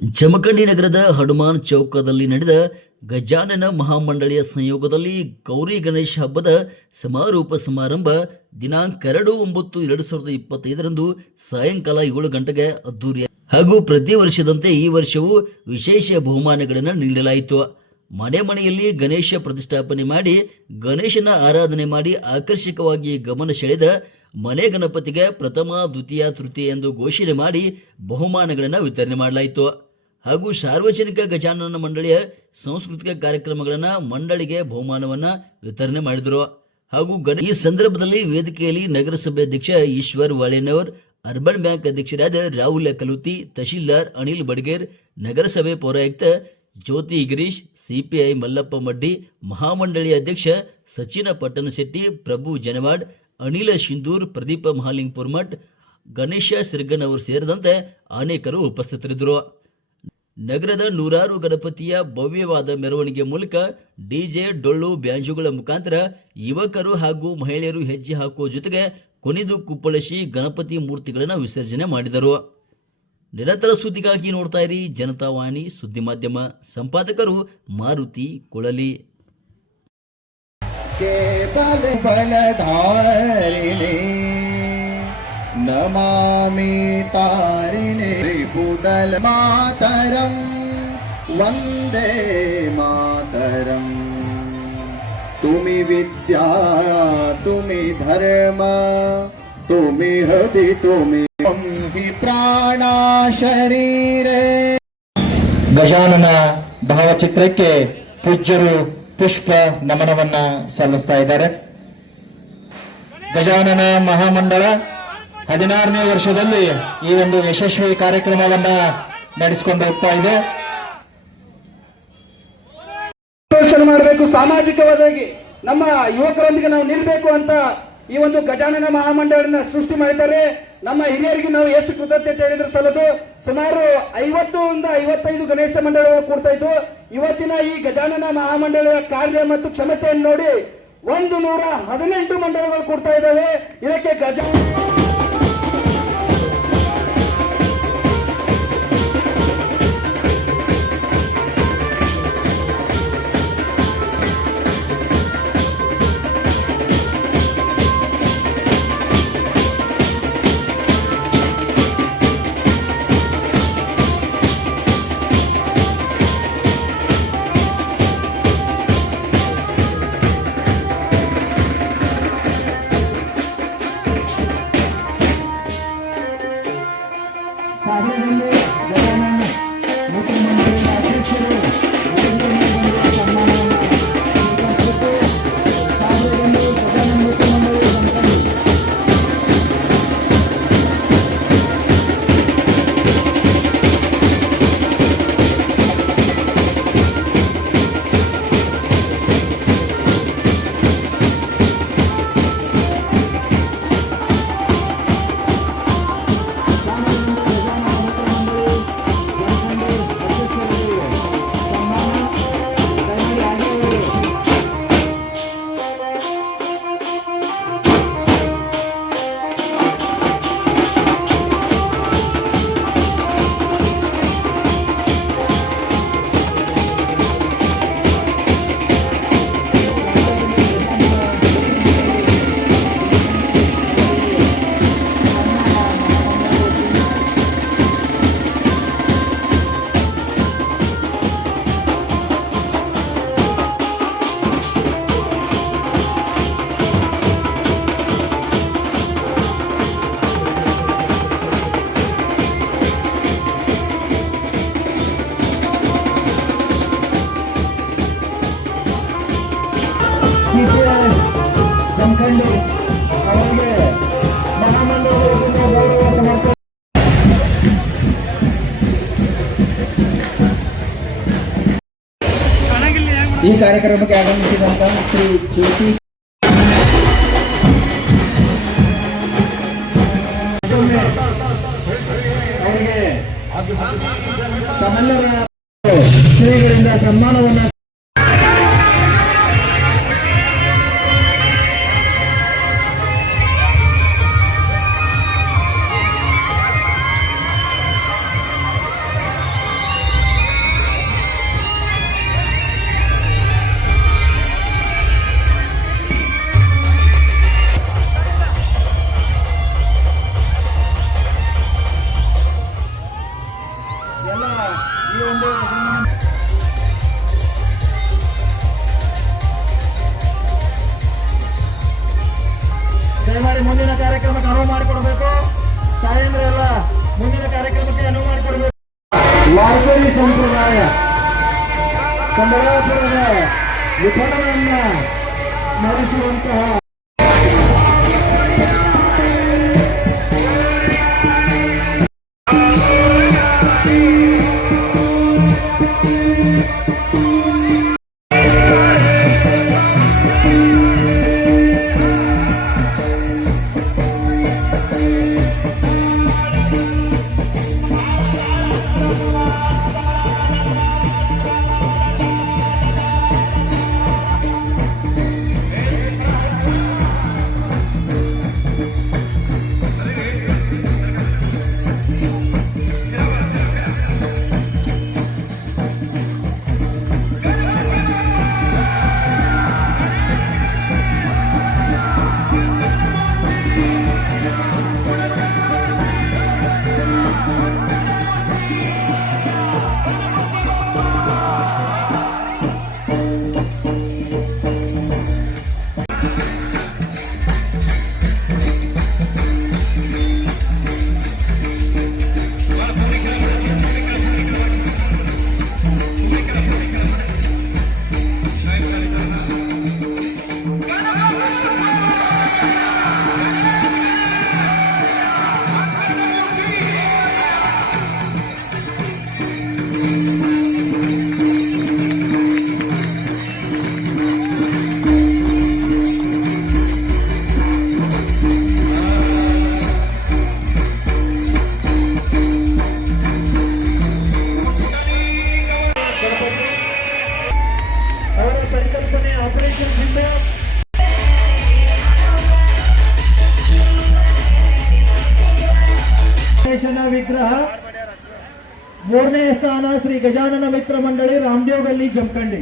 ಜಮಖಂಡಿ ನಗರದ ಹನುಮಾನ್ ಚೌಕದಲ್ಲಿ ನಡೆದ ಗಜಾನನ ಮಹಾಮಂಡಳಿಯ ಸಂಯೋಗದಲ್ಲಿ ಗೌರಿ ಗಣೇಶ ಹಬ್ಬದ ಸಮಾರೋಪ ಸಮಾರಂಭ ದಿನಾಂಕ 2/9/2025 ಸಾಯಂಕಾಲ 7 ಗಂಟೆಗೆ ಅದ್ದೂರಿ ಹಾಗೂ ಪ್ರತಿ ವರ್ಷದಂತೆ ಈ ವರ್ಷವೂ ವಿಶೇಷ ಬಹುಮಾನಗಳನ್ನು ನೀಡಲಾಯಿತು. ಮನೆ ಮನೆಯಲ್ಲಿ ಗಣೇಶ ಪ್ರತಿಷ್ಠಾಪನೆ ಮಾಡಿ ಗಣೇಶನ ಆರಾಧನೆ ಮಾಡಿ ಆಕರ್ಷಕವಾಗಿ ಗಮನ ಸೆಳೆದ ಮನೆ ಗಣಪತಿಗೆ ಪ್ರಥಮ, ದ್ವಿತೀಯ, ತೃತೀಯ ಎಂದು ಘೋಷಣೆ ಮಾಡಿ ಬಹುಮಾನಗಳನ್ನು ವಿತರಣೆ ಮಾಡಲಾಯಿತು. ಹಾಗೂ ಸಾರ್ವಜನಿಕ ಗಜಾನನ ಮಂಡಳಿಯ ಸಾಂಸ್ಕೃತಿಕ ಕಾರ್ಯಕ್ರಮಗಳನ್ನು ಮಂಡಳಿಗೆ ಬಹುಮಾನವನ್ನು ವಿತರಣೆ ಮಾಡಿದರು. ಹಾಗೂ ಈ ಸಂದರ್ಭದಲ್ಲಿ ವೇದಿಕೆಯಲ್ಲಿ ನಗರಸಭೆ ಅಧ್ಯಕ್ಷ ಈಶ್ವರ್ ವಾಳೆನವರ್, ಅರ್ಬನ್ ಬ್ಯಾಂಕ್ ಅಧ್ಯಕ್ಷರಾದ ರಾಹುಲ್ ಕಲುತಿ, ತಹಶೀಲ್ದಾರ್ ಅನಿಲ್ ಬಡ್ಗೇರ್, ನಗರಸಭೆ ಪೌರಾಯುಕ್ತ ಜ್ಯೋತಿ ಗಿರೀಶ್, ಸಿಪಿಐ ಮಲ್ಲಪ್ಪ ಮಡ್ಡಿ, ಮಹಾಮಂಡಳಿ ಅಧ್ಯಕ್ಷ ಸಚಿನ ಪಟ್ಟಣಶೆಟ್ಟಿ, ಪ್ರಭು ಜನವಾಡ್, ಅನಿಲ ಶಿಂದೂರ್, ಪ್ರದೀಪ ಮಹಾಲಿಂಗಪುರ್ಮಠ್, ಗಣೇಶ ಸಿರ್ಗನ್ ಅವರು ಸೇರಿದಂತೆ ಅನೇಕರು ಉಪಸ್ಥಿತರಿದ್ದರು. ನಗರದ ನೂರಾರು ಗಣಪತಿಯ ಭವ್ಯವಾದ ಮೆರವಣಿಗೆ ಮೂಲಕ ಡಿಜೆ, ಡೊಳ್ಳು, ಬ್ಯಾಂಜುಗಳ ಮುಖಾಂತರ ಯುವಕರು ಹಾಗೂ ಮಹಿಳೆಯರು ಹೆಜ್ಜೆ ಹಾಕುವ ಜೊತೆಗೆ ಕುಣಿದು ಕುಪ್ಪಳಿಸಿ ಗಣಪತಿ ಮೂರ್ತಿಗಳನ್ನು ವಿಸರ್ಜನೆ ಮಾಡಿದರು. ನಿರಂತರ ಸುದ್ದಿಗಾಗಿ ನೋಡ್ತಾ ಇರಿ ಜನತಾವಾಣಿ ಸುದ್ದಿ ಮಾಧ್ಯಮ. ಸಂಪಾದಕರು ಮಾರುತಿ ಕುಳಲಿ. ನಮಾಮಿ ತಾರಿಣೆ ತ್ರಿಪುದಲ ಮಾತರಂ ವಂದೇ ಮಾತರಂ. ತುಮಿ ವಿದ್ಯಾ ತುಮಿ ಧರ್ಮ ತುಮಿ ಹೃದಿ ತುಮಿ ಹಿ ಪ್ರಾಣ ಶರೀರೇ. ಗಜಾನನ ಭಾವಚಿತ್ರಕ್ಕೆ ಪೂಜ್ಯರು ಪುಷ್ಪ ನಮನವನ್ನ ಸಲ್ಲಿಸ್ತಾ ಇದ್ದಾರೆ. ಗಜಾನನ ಮಹಾಮಂಡಳ 16ನೇ ವರ್ಷದಲ್ಲಿ ಈ ಒಂದು ಯಶಸ್ವಿ ಕಾರ್ಯಕ್ರಮವನ್ನ ನಡೆಸಿಕೊಂಡು ಹೋಗ್ತಾ ಇದೆ. ಮಾಡಬೇಕು, ಸಾಮಾಜಿಕವಾಗಿ ನಮ್ಮ ಯುವಕರೊಂದಿಗೆ ನಾವು ನಿಲ್ಬೇಕು ಅಂತ ಈ ಒಂದು ಗಜಾನನ ಮಹಾಮಂಡಳನ ಸೃಷ್ಟಿ ಮಾಡಿದ್ದಾರೆ. ನಮ್ಮ ಹಿರಿಯರಿಗೆ ನಾವು ಎಷ್ಟು ಕೃತಜ್ಞತೆ ಹೇಳಿದ್ರು ಸಲ್ಲದು. ಸುಮಾರು 50 ರಿಂದ 55 ಗಣೇಶ ಮಂಡಳಗಳು ಕೂಡ್ತಾ ಇತ್ತು. ಇವತ್ತಿನ ಈ ಗಜಾನನ ಮಹಾಮಂಡಳದ ಕಾರ್ಯ ಮತ್ತು ಕ್ಷಮತೆಯನ್ನು ನೋಡಿ 118 ಮಂಡಳಗಳು ಕೂಡ್ತಾ ಇದ್ದಾವೆ. ಇದಕ್ಕೆ ಜಮಖಂಡಿ ಅವರಿಗೆ ಮಹಾಮಂಡಲದಿಂದ ಗೌರವ ಸಮರ್ಪಣೆ. ಈ ಕಾರ್ಯಕ್ರಮಕ್ಕೆ ಆಗಮಿಸಿದಂತಹ ಶ್ರೀ ಜ್ಯೋತಿ ಅವರಿಗೆ ತಮ್ಮೆಲ್ಲರ ಶ್ರೀಗಳಿಂದ ಸನ್ಮಾನವನ್ನು ಎಲ್ಲ ಈ ಒಂದು ದಯಮಾಡಿ ಮುಂದಿನ ಕಾರ್ಯಕ್ರಮಕ್ಕೆ ಅನುವು ಮಾಡಿಕೊಡ್ಬೇಕು. ತಾಯಂದ್ರೆ ಎಲ್ಲ ಮುಂದಿನ ಕಾರ್ಯಕ್ರಮಕ್ಕೆ ಅನುವು ಮಾಡಿಕೊಡ್ಬೇಕು. ವಾರ್ಕರಿ ಸಂಪ್ರದಾಯ ಕನ್ನಡಾಪುರದ ವಿಫಲವನ್ನ ನಡೆಸುವಂತಹ ಅವರ ಪರಿಕಲ್ಪನೆ ಆಪರೇಷನ್ ಸಿಂಧು ವಿಗ್ರಹ 3ನೇ ಸ್ಥಾನ ಶ್ರೀ ಗಜಾನನ ಮಿತ್ರ ಮಂಡಳಿ ರಾಮದೇವ್ ಗಲ್ಲಿ ಜಮಖಂಡಿ.